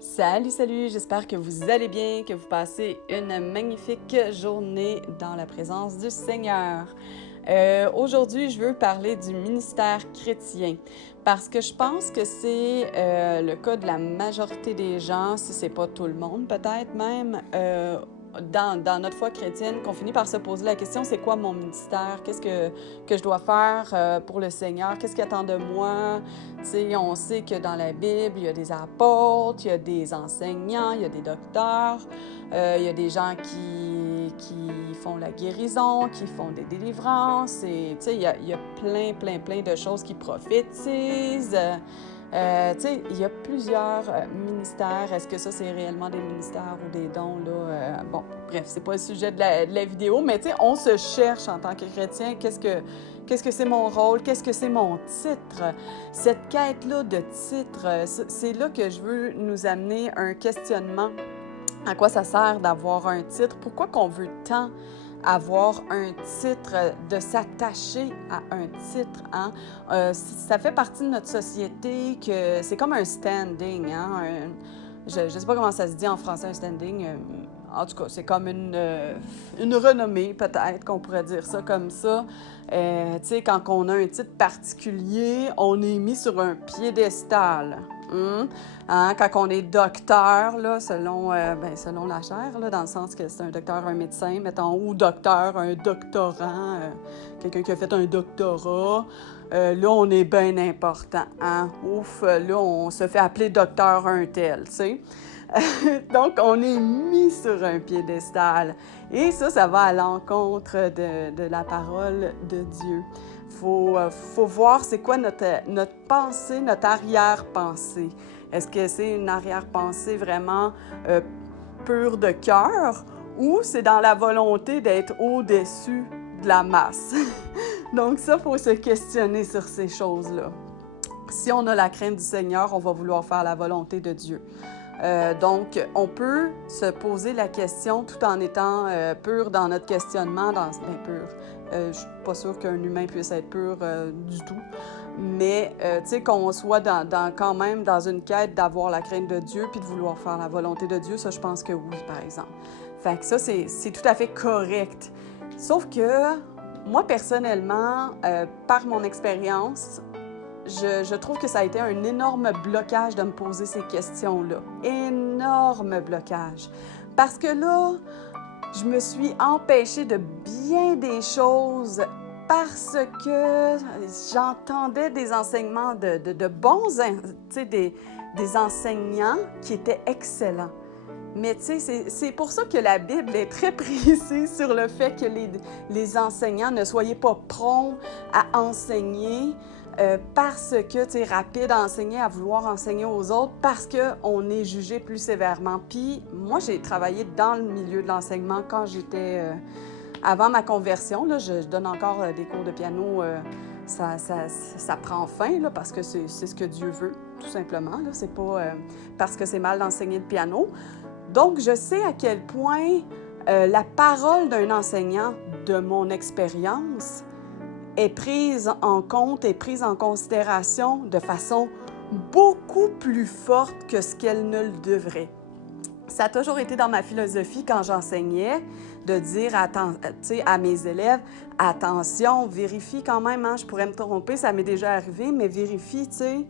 Salut, salut, j'espère que vous allez bien, que vous passez une magnifique journée dans la présence du Seigneur. Aujourd'hui, je veux parler du ministère chrétien parce que je pense que c'est le cas de la majorité des gens, si c'est pas tout le monde peut-être même, dans notre foi chrétienne, qu'on finit par se poser la question, c'est quoi mon ministère? Qu'est-ce que je dois faire pour le Seigneur? Qu'est-ce qu'il attend de moi? Tu sais, on sait que dans la Bible, il y a des apôtres, il y a des enseignants, il y a des docteurs, il y a des gens qui font la guérison, qui font des délivrances, et tu sais, il y a plein de choses qui prophétisent. Tu sais, il y a plusieurs ministères. Est-ce que ça, c'est réellement des ministères ou des dons, là? Bon, bref, c'est pas le sujet de la vidéo, mais tu sais, on se cherche en tant que chrétien. Qu'est-ce que c'est mon rôle? Qu'est-ce que c'est mon titre? Cette quête-là de titre, c'est là que je veux nous amener un questionnement. À quoi ça sert d'avoir un titre? Pourquoi qu'on veut tant avoir un titre, de s'attacher à un titre, hein? Ça fait partie de notre société que c'est comme un standing, hein? Je ne sais pas comment ça se dit en français, un standing. En tout cas, c'est comme une renommée, peut-être, qu'on pourrait dire ça comme ça. Tu sais, quand on a un titre particulier, on est mis sur un piédestal. Hein? Quand on est docteur, là, selon la chaire, là, dans le sens que c'est un docteur, un médecin, mettons, ou docteur, un doctorant, quelqu'un qui a fait un doctorat, là, on est bien important. Hein? Ouf, là, on se fait appeler docteur un tel, tu sais. Donc, on est mis sur un piédestal. Et ça va à l'encontre de la parole de Dieu. Faut voir c'est quoi notre pensée, notre arrière-pensée. Est-ce que c'est une arrière-pensée vraiment pure de cœur ou c'est dans la volonté d'être au-dessus de la masse? Donc ça, il faut se questionner sur ces choses-là. Si on a la crainte du Seigneur, on va vouloir faire la volonté de Dieu. Donc, on peut se poser la question tout en étant pur dans notre questionnement, pur. Je ne suis pas sûre qu'un humain puisse être pur du tout, mais tu sais, qu'on soit quand même dans une quête d'avoir la crainte de Dieu puis de vouloir faire la volonté de Dieu, ça, je pense que oui, par exemple. Fait que ça, c'est tout à fait correct. Sauf que moi, personnellement, par mon expérience, je trouve que ça a été un énorme blocage de me poser ces questions-là. Énorme blocage. Parce que là, je me suis empêchée de bien des choses parce que j'entendais des enseignements de bons, tu sais, des enseignants qui étaient excellents. Mais tu sais, c'est pour ça que la Bible est très précise sur le fait que les enseignants ne soyez pas prompts à enseigner parce que, tu sais, rapide à enseigner, à vouloir enseigner aux autres, parce qu'on est jugé plus sévèrement. Puis moi, j'ai travaillé dans le milieu de l'enseignement quand j'étais... avant ma conversion, là, je donne encore des cours de piano. Ça prend fin, là, parce que c'est ce que Dieu veut, tout simplement. Là. C'est pas parce que c'est mal d'enseigner le piano. Donc, je sais à quel point la parole d'un enseignant, de mon expérience, est prise en compte, est prise en considération de façon beaucoup plus forte que ce qu'elle ne le devrait. Ça a toujours été dans ma philosophie quand j'enseignais de dire à mes élèves, attention, vérifie quand même, hein, je pourrais me tromper, ça m'est déjà arrivé, mais vérifie, tu sais.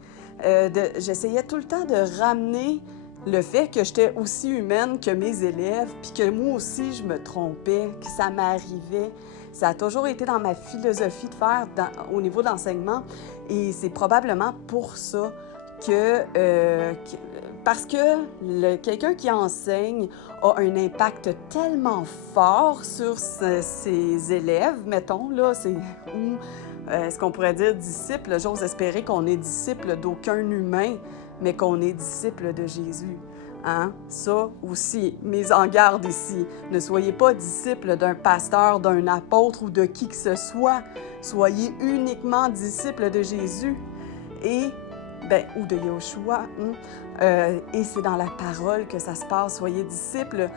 J'essayais tout le temps de ramener le fait que j'étais aussi humaine que mes élèves, puis que moi aussi je me trompais, que ça m'arrivait. Ça a toujours été dans ma philosophie de faire au niveau de l'enseignement, et c'est probablement pour ça parce que quelqu'un qui enseigne a un impact tellement fort sur ses élèves, mettons, là, est-ce qu'on pourrait dire disciple? J'ose espérer qu'on est disciple d'aucun humain, mais qu'on est disciple de Jésus. Hein? Ça aussi, mise en garde ici. Ne soyez pas disciple d'un pasteur, d'un apôtre ou de qui que ce soit. Soyez uniquement disciple de Jésus ou de Yoshua. Et c'est dans la parole que ça se passe. Soyez disciples,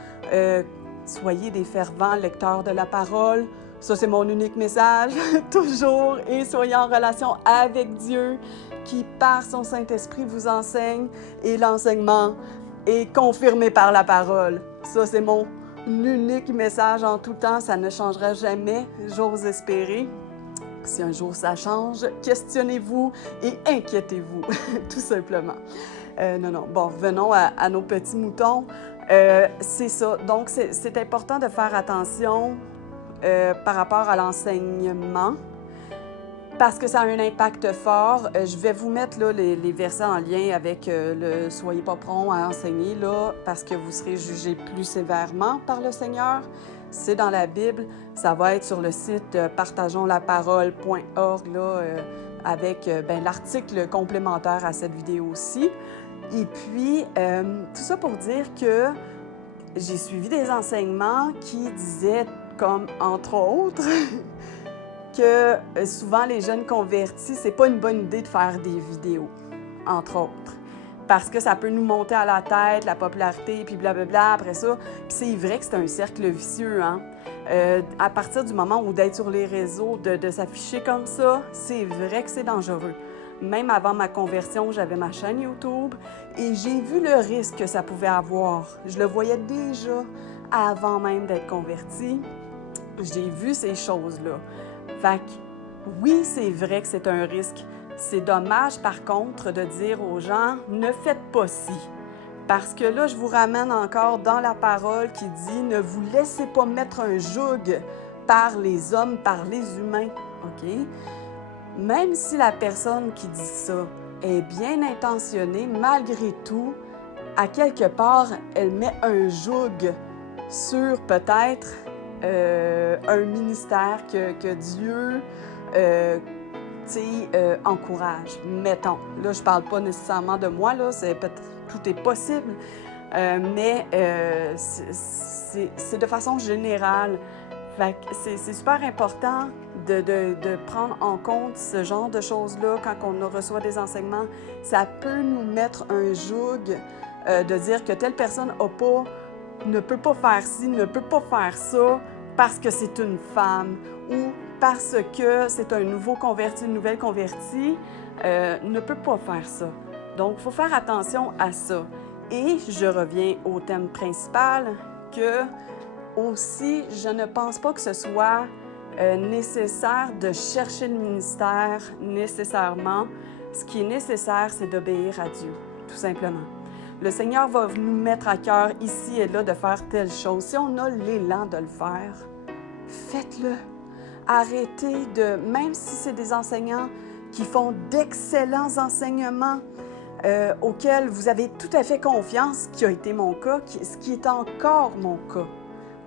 soyez des fervents lecteurs de la parole. Ça, c'est mon unique message, toujours. Et soyez en relation avec Dieu qui, par son Saint-Esprit, vous enseigne. Et l'enseignement et confirmé par la parole. Ça, c'est mon unique message en tout temps. Ça ne changera jamais, j'ose espérer. Si un jour ça change, questionnez-vous et inquiétez-vous, tout simplement. Non. Bon, revenons à nos petits moutons. C'est ça. Donc, c'est important de faire attention par rapport à l'enseignement parce que ça a un impact fort. Je vais vous mettre là, les versets en lien avec le « Soyez pas prompt à enseigner » là, parce que vous serez jugés plus sévèrement par le Seigneur. C'est dans la Bible. Ça va être sur le site partageonslaparole.org avec l'article complémentaire à cette vidéo aussi. Et puis, tout ça pour dire que j'ai suivi des enseignements qui disaient, comme entre autres, que souvent les jeunes convertis, c'est pas une bonne idée de faire des vidéos, entre autres. Parce que ça peut nous monter à la tête, la popularité, puis blablabla, après ça. Puis c'est vrai que c'est un cercle vicieux, hein? À partir du moment où d'être sur les réseaux, de s'afficher comme ça, c'est vrai que c'est dangereux. Même avant ma conversion, j'avais ma chaîne YouTube et j'ai vu le risque que ça pouvait avoir. Je le voyais déjà avant même d'être convertie. J'ai vu ces choses-là. Fait que oui, c'est vrai que c'est un risque. C'est dommage, par contre, de dire aux gens « ne faites pas ci ». Parce que là, je vous ramène encore dans la parole qui dit « ne vous laissez pas mettre un joug par les hommes, par les humains ». OK? Même si la personne qui dit ça est bien intentionnée, malgré tout, à quelque part, elle met un joug sur peut-être un ministère que Dieu encourage, mettons. Là, je parle pas nécessairement de moi, là, tout est possible, mais c'est de façon générale. Fait que c'est super important de prendre en compte ce genre de choses-là quand on reçoit des enseignements. Ça peut nous mettre un joug de dire que telle personne ne peut pas faire ci, ne peut pas faire ça parce que c'est une femme ou parce que c'est un nouveau converti, une nouvelle convertie, ne peut pas faire ça. Donc, il faut faire attention à ça. Et je reviens au thème principal que aussi, je ne pense pas que ce soit nécessaire de chercher le ministère nécessairement. Ce qui est nécessaire, c'est d'obéir à Dieu, tout simplement. Le Seigneur va nous mettre à cœur ici et là de faire telle chose. Si on a l'élan de le faire, faites-le. Arrêtez même si c'est des enseignants qui font d'excellents enseignements auxquels vous avez tout à fait confiance, ce qui a été mon cas, ce qui est encore mon cas.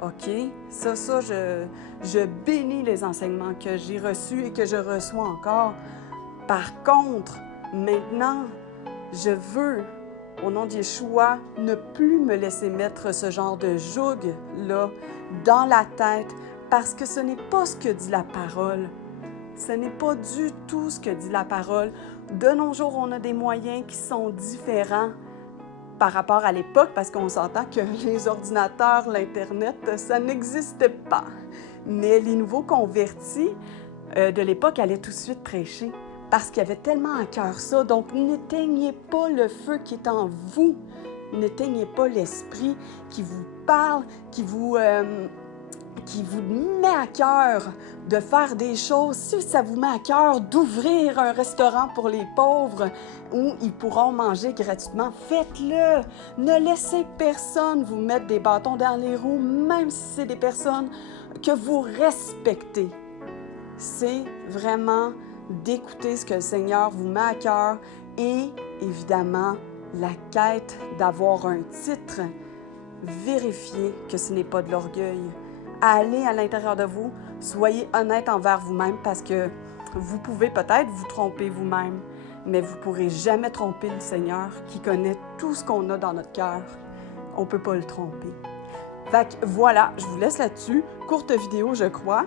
OK? Ça, je bénis les enseignements que j'ai reçus et que je reçois encore. Par contre, maintenant, je veux, au nom de Yeshua, ne plus me laisser mettre ce genre de joug-là dans la tête parce que ce n'est pas ce que dit la parole. Ce n'est pas du tout ce que dit la parole. De nos jours, on a des moyens qui sont différents par rapport à l'époque, parce qu'on s'entend que les ordinateurs, l'Internet, ça n'existait pas. Mais les nouveaux convertis de l'époque allaient tout de suite prêcher parce qu'ils avaient tellement à cœur ça. Donc, n'éteignez pas le feu qui est en vous. N'éteignez pas l'esprit qui vous parle, qui vous met à cœur de faire des choses. Si ça vous met à cœur d'ouvrir un restaurant pour les pauvres où ils pourront manger gratuitement, faites-le. Ne laissez personne vous mettre des bâtons dans les roues, même si c'est des personnes que vous respectez. C'est vraiment d'écouter ce que le Seigneur vous met à cœur et, évidemment, la quête d'avoir un titre. Vérifiez que ce n'est pas de l'orgueil. Allez à l'intérieur de vous, soyez honnête envers vous-même parce que vous pouvez peut-être vous tromper vous-même, mais vous ne pourrez jamais tromper le Seigneur qui connaît tout ce qu'on a dans notre cœur. On ne peut pas le tromper. Fait que voilà, je vous laisse là-dessus. Courte vidéo, je crois.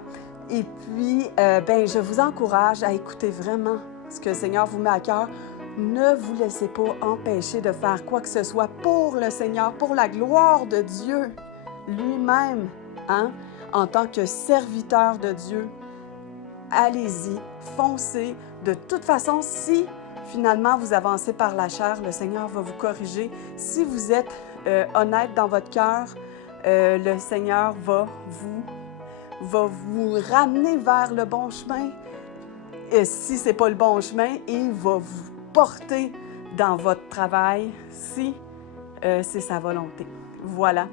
Et puis, je vous encourage à écouter vraiment ce que le Seigneur vous met à cœur. Ne vous laissez pas empêcher de faire quoi que ce soit pour le Seigneur, pour la gloire de Dieu lui-même. Hein? En tant que serviteur de Dieu, allez-y, foncez. De toute façon, si finalement vous avancez par la chair, le Seigneur va vous corriger. Si vous êtes honnête dans votre cœur, le Seigneur va vous ramener vers le bon chemin. Et si ce n'est pas le bon chemin, il va vous porter dans votre travail si c'est sa volonté. Voilà.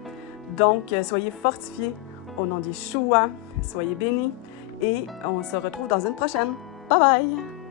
Donc, soyez fortifiés au nom d'Yeshua. Soyez bénis et on se retrouve dans une prochaine. Bye bye!